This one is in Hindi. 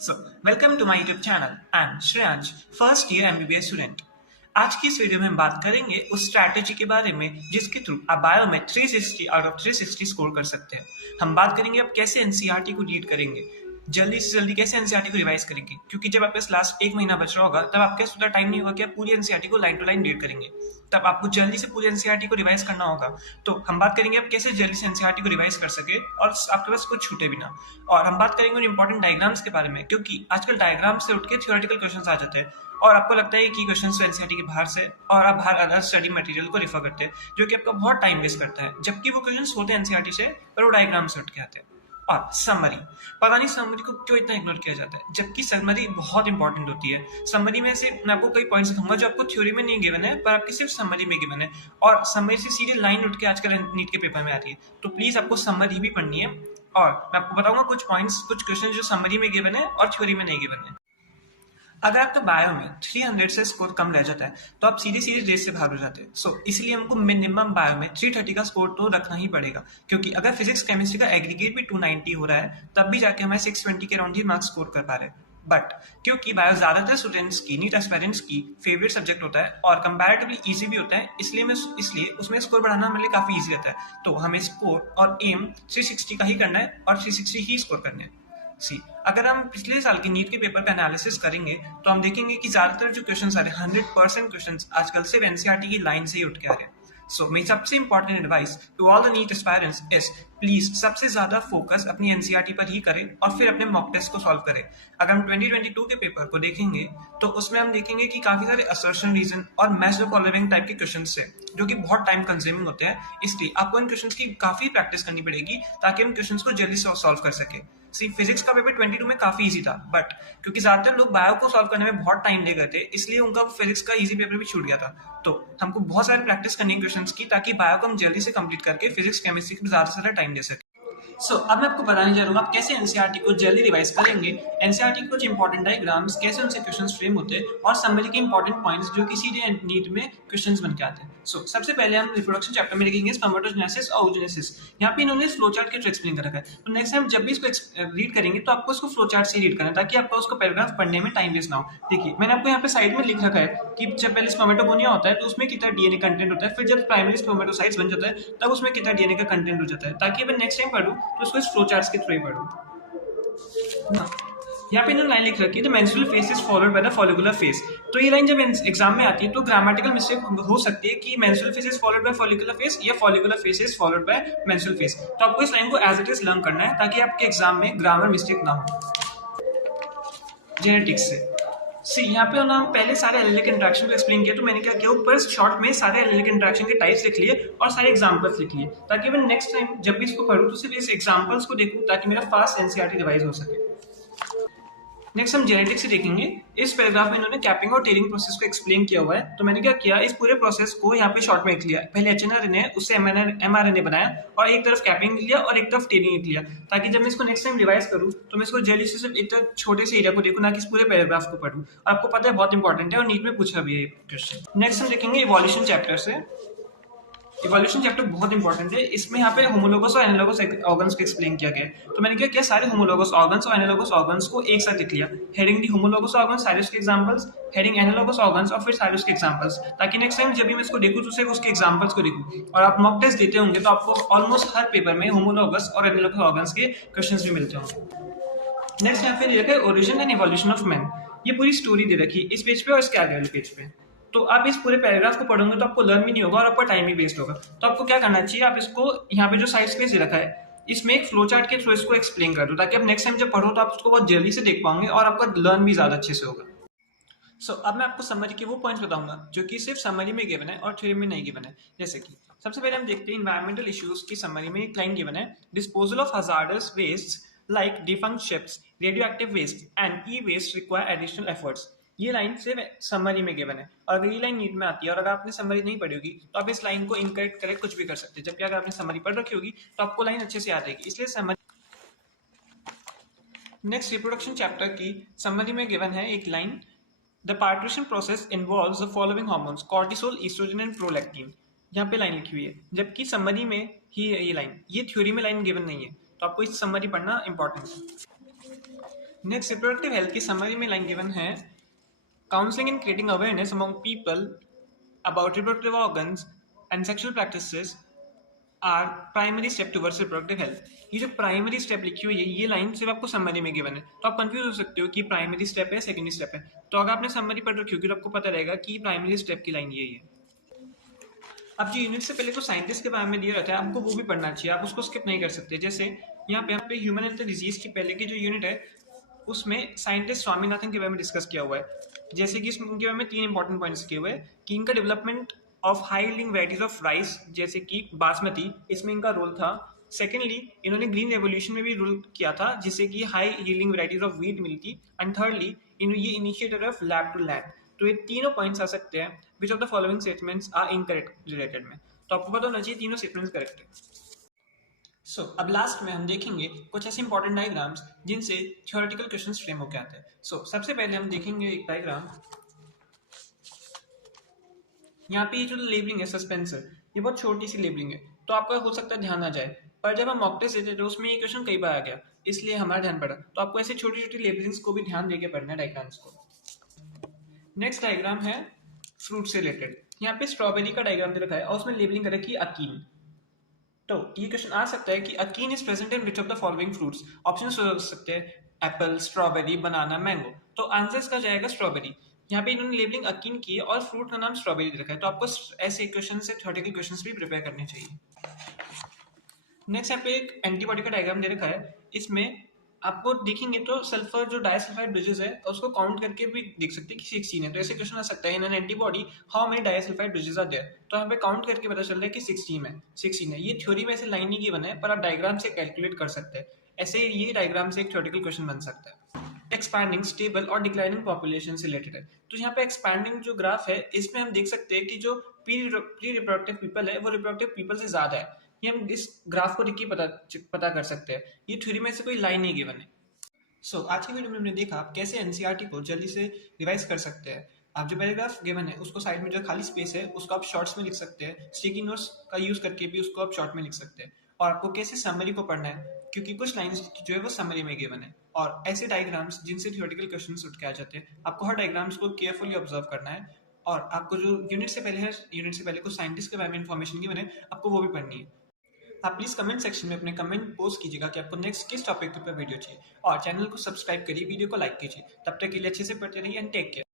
So, welcome to my YouTube channel. I'm Shreyansh, first year MBBS student. आज की इस वीडियो में हम बात करेंगे उस स्ट्रैटेजी के बारे में जिसके थ्रू आप बायो में 360 आउट ऑफ 360 स्कोर कर सकते हैं। हम बात करेंगे आप कैसे एनसीईआरटी को रीड करेंगे, जल्दी से जल्दी कैसे एनसीईआरटी को रिवाइज करेंगे, क्योंकि जब आपके पास लास्ट एक महीना बच रहा होगा तब आपके पास उतना टाइम नहीं होगा कि आप पूरी एनसीईआरटी को लाइन टू लाइन रीड करेंगे। तब आपको जल्दी से पूरी एनसीईआरटी को रिवाइज करना होगा। तो हम बात करेंगे आप कैसे जल्दी से एनसीईआरटी को रिवाइज कर सके और आपके पास कुछ छूटे भी ना। और हम बात करेंगे उन इंपॉर्टेंट डायग्राम्स के बारे में, क्योंकि आजकल डायग्राम से उठ के थ्योरेटिकल क्वेश्चंस आ जाते हैं और आपको लगता है कि क्वेश्चंस तो एनसीईआरटी के बाहर से और आप बाहर अदर स्टडी मटेरियल को रिफर करते हैं, जो कि आपका बहुत टाइम वेस्ट करता है, जबकि वो क्वेश्चंस होते हैं एनसीईआरटी से पर वो डायग्राम से उठ के आते हैं। और समरी, पता नहीं समरी को क्यों इतना इग्नोर किया जाता है, जबकि समरी बहुत इंपॉर्टेंट होती है। समरी में से मैं आपको कई पॉइंट्स दिखाऊंगा जो आपको थ्योरी में नहीं गिवन है पर आपकी सिर्फ समरी में गिवन है, और समरी से सीधे लाइन उठ के आजकल नीट के पेपर में आती है। तो प्लीज आपको समरी भी पढ़नी है और मैं आपको बताऊंगा कुछ पॉइंट्स, कुछ क्वेश्चन जो समरी में गिवन है और थ्योरी में नहीं गिवन है। अगर आपका बायो में 300 से स्कोर कम रह जाता है तो आप सीधे सीधे रेस से भाग हो जाते हैं। सो इसलिए हमको मिनिमम बायो में 330 का स्कोर तो रखना ही पड़ेगा, क्योंकि अगर फिजिक्स केमिस्ट्री का एग्रीगेट भी 290 हो रहा है तब भी जाके हमें 620 के अराउंड ही मार्क्स स्कोर कर पा रहे हैं। बट क्योंकि बायो ज्यादातर स्टूडेंट्स की, नीट एस्पायरेंट्स की फेवरेट सब्जेक्ट होता है और कंपैरेटिवली इजी भी होता है, इसलिए उसमें स्कोर बढ़ाना हमारे लिए काफी इजी रहता है। तो हमें स्कोर और एम 360 का ही करना है और 360 ही स्कोर करना है। सी, अगर हम पिछले साल के नीट के पेपर का एनालिसिस करेंगे तो हम देखेंगे कि ज्यादातर जो क्वेश्चंस आ रहे हैं 100% क्वेश्चंस आजकल सिर्फ एनसीईआरटी की लाइन से ही उठ के आ रहे हैं। सो मेरी सबसे important advice to all the NEET aspirants is please सबसे ज्यादा फोकस अपनी एनसीईआरटी पर ही करें और फिर अपने मॉक टेस्ट को सॉल्व करें। अगर हम 2022 के पेपर को देखेंगे तो उसमें हम देखेंगे कि काफी सारे असर्शन, रीजन और मैच द फॉलोइंग टाइप के क्वेश्चंस है जो कि बहुत टाइम कंज्यूमिंग होते हैं। इसलिए आपको इन क्वेश्चंस की काफी प्रैक्टिस करनी पड़ेगी ताकि हम क्वेश्चंस को जल्दी से सॉल्व कर सके। सी, फिजिक्स का पेपर 22 में काफी इजी था, बट क्योंकि ज्यादातर लोग बायो को सॉल्व करने में बहुत टाइम ले गए थे इसलिए उनका फिजिक्स का इजी पेपर भी छूट गया था। तो हमको बहुत सारी प्रैक्टिस करनी है क्वेश्चंस की ताकि बायो को हम जल्दी से कंप्लीट करके फिजिक्स केमिस्ट्री की ज्यादा से ज्यादा टाइम दे सके। अब मैं आपको बताने जा रहा हूँ आप कैसे एनसीईआरटी को जल्दी रिवाइज करेंगे, एनसीईआरटी के कुछ इंपॉर्टेंट डायग्राम्स, कैसे उनसे क्वेश्चंस फ्रेम होते हैं और समरी के इंपॉर्टेंट पॉइंट्स जो कि सीधे नीट में क्वेश्चंस बन के आते हैं। सबसे पहले हम रिप्रोडक्शन चैप्टर में देखेंगे स्पर्मेटोजेनेसिस और oogenesis। यहाँ पे इन्होंने फ्लो चार्ट के थ्रू एक्सप्लेन कर रखा है, तो नेक्स्ट टाइम जब भी इसको रीड करेंगे तो आपको इसको फ्लो चार्ट से रीड करना है ताकि आपको उसको पैराग्राफ पढ़ने में टाइम वेस्ट ना हो। देखिए मैंने आपको यहाँ पे साइड में लिख रखा है कि जब पहले स्पर्मेटोगोनिया होता है तो उसमें कितना डीएनए कंटेंट होता है, फिर जब प्राइमरी स्पर्मेटोसाइट्स बन जाता है तब उसमें कितना डीएनए का कंटेंट हो जाता है, ताकि मैं नेक्स्ट टाइम पढ़ूँ तो उसको इस फ्लो चार्ट के थ्रू ही पढ़ूं। यहाँ पे इन्होंने लाइन लिख रखी है the menstrual phase is followed by the follicular phase. तो ये लाइन जब एग्जाम में आती है तो ग्रामेटिकल मिस्टेक हो सकती है कि menstrual phase is followed by follicular phase या follicular phase is followed by menstrual phase. तो आपको इस लाइन को एज इट इज लर्न करना है ताकि आपके एग्जाम में ग्रामर मिस्टेक ना हो। जेनेटिक्स से सी, यहाँ पे हम पहले सारे एलिलिक इंटरेक्शन को एक्सप्लेन किया, तो मैंने क्या किया ऊपर शॉर्ट में सारे एलिलिक इंटरेक्शन के टाइप्स लिख लिए और सारे एग्जांपल्स लिख लिए ताकि मैं नेक्स्ट टाइम जब भी इसको पढूं तो सिर्फ इस एग्जांपल्स को देखूं ताकि मेरा फास्ट एनसीईआरटी रिवाइज हो सके। नेक्स्ट हम जेनेटिक्स से देखेंगे। इस पैराग्राफ में इन्होंने कैपिंग और टेयरिंग प्रोसेस को एक्सप्लेन किया हुआ है, तो मैंने क्या किया इस पूरे प्रोसेस को यहाँ पे शॉर्ट में लिख लिया। पहले एचएनआरएनए उससे एमआरएनए बनाया और एक तरफ कैपिंग लिख लिया और एक तरफ टेयरिंग लिख लिया, ताकि जब मैं इसको नेक्स्ट टाइम रिवाइज करूँ तो मैं इसको जल्दी से सिर्फ एक छोटे से एरिया को देखूँ, ना कि इस पूरे पैराग्राफ को पढ़ूँ। और आपको पता है बहुत इंपॉर्टेंट है और नीट में पूछा भी है क्वेश्चन। नेक्स्ट हम देखेंगे इवोल्यूशन चैप्टर से। इवोल्यूशन चैप्टर बहुत इंपॉर्टेंट है, इसमें यहाँ पे होमोलोगस और एनालोगस ऑर्गन्स को एक्सप्लेन किया गया है। तो मैंने क्या किया सारे होमोलोगस ऑर्गन्स और एनालोगस ऑर्गन्स को एक साथ लिख लिया। हेडिंग दी होमोलोगस ऑर्गन्स, सारे उसके एग्जांपल्स, हेडिंग एनालोगस ऑर्गन्स और फिर सारे उसके एग्जांपल्स, ताकि नेक्स्ट टाइम जब भी मैं इसको देखूं तो सिर्फ उसके एग्जांपल्स को देखूं। और आप मॉक टेस्ट देते होंगे तो आपको ऑलमोस्ट हर पेपर में होमोलोगस और एनालोगस ऑर्गन्स के क्वेश्चंस भी मिलते होंगे। नेक्स्ट यहाँ पे दे रखा है origin and evolution of man. ये पूरी स्टोरी दे रखी है इस पेज पे और इसके आगे वाले पेज पे। तो आप इस पूरे पैराग्राफ को पढ़ोगे तो आपको लर्न भी नहीं होगा और आपका टाइम भी वेस्ट होगा। तो आपको क्या करना चाहिए, आप इसको यहाँ पे जो साइड स्पेस दे रखा है इसमें एक फ्लो चार्ट के थ्रू इसको एक्सप्लेन कर दो, ताकि आप नेक्स्ट टाइम जब पढ़ो तो आप उसको बहुत जल्दी से देख पाओगे और आपका लर्न भी ज्यादा अच्छे से होगा। अब मैं आपको समरी के वो पॉइंट्स बताऊंगा जो कि सिर्फ समरी में गिवन है और थ्योरी में नहीं गिवन है। जैसे कि सबसे पहले हम देखते हैं एनवायरमेंटल इश्यूज की समरी में एक लाइन गिवन है, disposal of hazardous waste like defunct ships, radioactive waste and e waste require additional efforts. ये लाइन सिर्फ समरी में गिवन है और अगर ये लाइन नीट में आती है और अगर आपने समरी नहीं पढ़ी होगी तो आप इस लाइन को इनकरेक्ट करेक्ट कुछ भी कर सकते हैं, जबकि अगर आपने समरी पढ़ रखी होगी तो आपको लाइन अच्छे से याद रहेगी, इसलिए समरी। नेक्स्ट रिप्रोडक्शन चैप्टर की समरी में गिवन है एक line, the partition process involves the following hormones cortisol, oestrogen and prolactin. यहाँ पे लाइन लिखी हुई है, जबकि समरी में ही है ये लाइन, ये थ्योरी में लाइन गिवन नहीं है, तो आपको इस समरी पढ़ना इंपॉर्टेंट है। नेक्स्ट, रिप्रोडक्टिव हेल्थ की समरी में लाइन गिवन है, counselling in creating awareness among people about reproductive organs and sexual practices are primary step towards reproductive health. ये जो प्राइमरी स्टेप लिखी हुई है, ये लाइन सिर्फ आपको समरी में गिवन है, तो आप कंफ्यूज हो सकते हो कि प्राइमरी स्टेप है सेकेंडरी स्टेप है। तो अगर आपने समरी पढ़ रखी होगी तो आपको पता रहेगा कि प्राइमरी स्टेप की लाइन यही है। अब जो यूनिट से पहले को साइंटिस्ट के बारे में दिया रहता है, आपको वो भी पढ़ना चाहिए, आप उसको स्किप नहीं कर सकते। जैसे यहाँ पे ह्यूमन एंड डिजीज की पहले की जो यूनिट है, उसमें साइंटिस्ट स्वामीनाथन के बारे में डिस्कस किया हुआ है। जैसे कि इसमें इनके बारे में 3 इंपॉर्टेंट पॉइंट्स किए हुए हैं कि इनका development of high yielding varieties of rice, जैसे कि बासमती, इसमें इनका रोल था। सेकेंडली, इन्होंने ग्रीन रेवोल्यूशन में भी रोल किया था, जिससे कि high yielding varieties of wheat मिलती। एंड थर्डली, ये initiator of lab to land. तो ये तीनों पॉइंट्स आ सकते हैं, which of the following statements are incorrect related में। तो आपको पता होना चाहिए तीनों स्टेटमेंट्स करेक्ट है। सो अब लास्ट में हम देखेंगे कुछ ऐसे इंपॉर्टेंट डायग्राम्स जिनसे थ्योरेटिकल क्वेश्चंस फ्रेम होकर आते हैं। सो सबसे पहले हम देखेंगे एक डायग्राम। यहाँ पे ये जो लेबलिंग है सस्पेंसर, ये बहुत छोटी सी लेबलिंग है, तो आपका हो सकता है ध्यान ना जाए, पर जब हम मॉक टेस्ट देते थे उसमें ये क्वेश्चन कई बार आ गया, इसलिए हमारा ध्यान पड़ा। तो आपको ऐसे छोटी छोटी लेबलिंग्स को भी ध्यान देके पढ़ना है डायग्राम्स को। नेक्स्ट डायग्राम है फ्रूट से रिलेटेड। यहाँ पे स्ट्रॉबेरी का डायग्राम दे रखा है और उसमें लेबलिंग कर रखी है अकीन। तो ये क्वेश्चन आ सकता है कि akin is present in which of the following fruits. Options हो सकते हैं एप्पल, स्ट्रॉबेरी, बनाना, मैंगो। तो आंसर इसका जाएगा स्ट्रॉबेरी। यहाँ पे इन्होंने लेबलिंग अकीन की है और फ्रूट का नाम स्ट्रॉबेरी दे रखा है, तो आपको ऐसे क्वेश्चन से थ्योरेटिकल क्वेश्चंस भी प्रिपेयर करने चाहिए। नेक्स्ट यहाँ पे एक एंटीबॉडी का डायग्राम दे रखा है। इसमें आपको देखेंगे तो सल्फर जो डाइसल्फाइड ब्रिजेस है उसको काउंट करके भी देख सकते हैं कि 16 है। तो ऐसे क्वेश्चन आ सकता है, in an antibody how many disulphide bridges are there. तो यहाँ पे काउंट करके पता चल रहा है कि 16 है। ये थ्योरी में ऐसे लाइन नहीं गिवन है, पर आप डायग्राम से कैलकुलेट कर सकते हैं। ऐसे ये डायग्राम से एक थ्योरेटिकल क्वेश्चन बन सकता है। एक्सपैंडिंग, स्टेबल और डिक्लाइनिंग पॉपुलेशन से रिलेटेड है। तो यहाँ पे एक्सपैंडिंग जो ग्राफ है, इसमें हम देख सकते हैं कि जो प्री रिप्रोडक्टिव पीपल है वो रिप्रोडक्टिव पीपल से ज्यादा है। ये हम इस ग्राफ को देख के पता कर सकते हैं। ये थ्योरी में से कोई लाइन नहीं गिवन है। सो आज की वीडियो में हमने देखा आप कैसे एनसीईआरटी को जल्दी से रिवाइज कर सकते हैं। आप जो पैराग्राफ गिवन है उसको साइड में जो खाली स्पेस है उसको आप शॉर्ट्स में लिख सकते हैं। स्टिकी नोट्स का यूज करके भी उसको आप शॉर्ट में लिख सकते हैं। और आपको कैसे समरी को पढ़ना है, क्योंकि कुछ लाइंस जो है वो समरी में गिवन है। और ऐसे डायग्राम्स जिनसे थ्योरेटिकल क्वेश्चंस उठ के आ जाते हैं, आपको हर डायग्राम्स को केयरफुली ऑब्जर्व करना है। और आपको जो यूनिट से पहले है, यूनिट से पहले कुछ साइंटिस्ट के बारे में इन्फॉर्मेशन गिवन है, आपको वो भी पढ़नी है। आप प्लीज कमेंट सेक्शन में अपने कमेंट पोस्ट कीजिएगा कि आपको नेक्स्ट किस टॉपिक पे वीडियो चाहिए, और चैनल को सब्सक्राइब करिए, वीडियो को लाइक कीजिए। तब तक के लिए अच्छे से पढ़ते रहिए एंड टेक केयर।